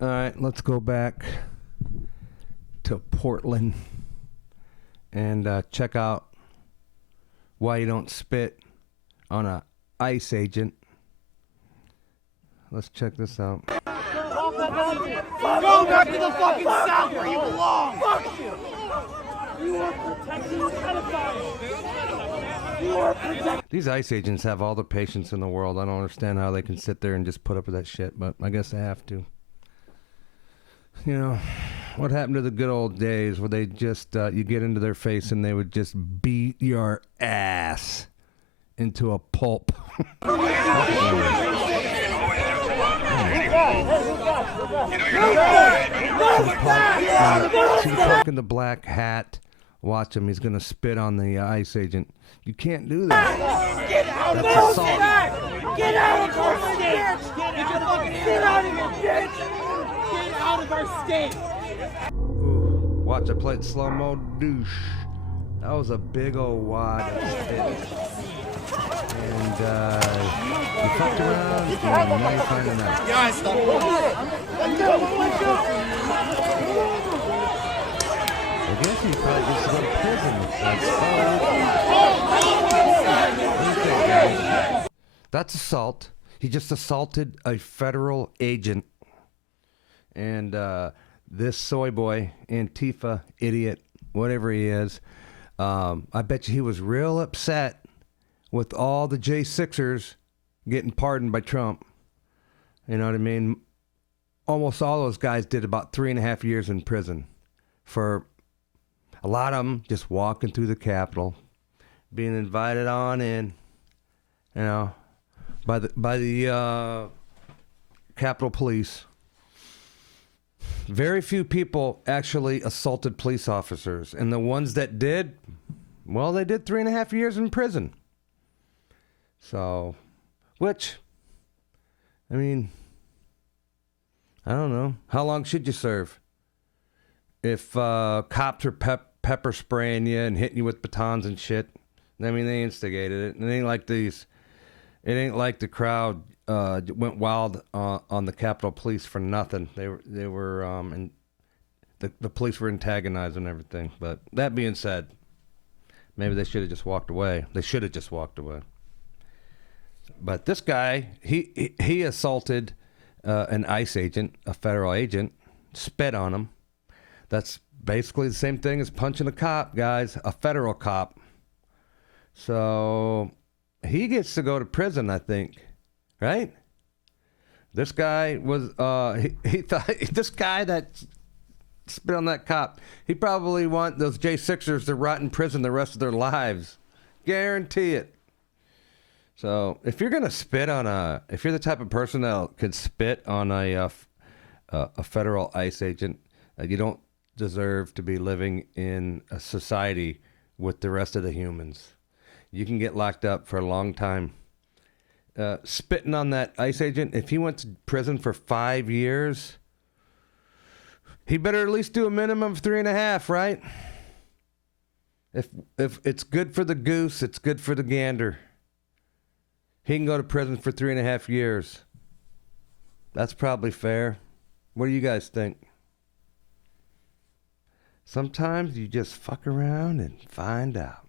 All right, let's go back to Portland and check out why you don't spit on a ICE agent. Let's check this out. Go back to the fucking South where you belong! Fuck you! You are protecting pedophiles! You are protecting... These ICE agents have all the patience in the world. I don't understand how they can sit there and just put up with that shit, but I guess they have to. You know, what happened to the good old days where they just, you get into their face and they would just beat your ass into a pulp. Tupac in the black hat. Watch him. He's going to spit on the ICE agent. You can't do that. Get out of our state! Get out of our state! Get out of here, bitch! Get out of our state! Ooh, watch, I played slow-mo douche. That was a big old wad of spit. And you fucked around, and now you're finding out. Guys, stop. Let's go! I guess he probably gets to go to prison. That's assault. He just assaulted a federal agent. And this soy boy, Antifa, idiot, whatever he is, I bet you he was real upset with all the J6ers getting pardoned by Trump. You know what I mean? Almost all those guys did about 3.5 years in prison for a lot of them just walking through the Capitol, being invited on in, you know, by the Capitol Police. Very few people actually assaulted police officers, and the ones that did, well, they did 3.5 years in prison. So, which, I mean, I don't know. How long should you serve? If cops are pepper spraying you and hitting you with batons and shit, I mean, they instigated it. It ain't like these. It ain't like the crowd went wild on the Capitol Police for nothing. They were and the police were antagonizing everything. But that being said, maybe they should have just walked away. They should have just walked away. But this guy, he assaulted an ICE agent, a federal agent, spit on him. That's basically the same thing as punching a cop, guys, a federal cop. So he gets to go to prison, I think, right? This guy was, he thought, this guy that spit on that cop, he probably want those J6ers to rot in prison the rest of their lives. Guarantee it. So if you're going to spit on if you're the type of person that could spit on a federal ICE agent, you don't deserve to be living in a society with the rest of the humans. You can get locked up for a long time. Spitting on that ICE agent, if he went to prison for 5 years, he better at least do a minimum of 3.5, right? If it's good for the goose, it's good for the gander. He can go to prison for 3.5 years. That's probably fair. What do you guys think? Sometimes you just fuck around and find out.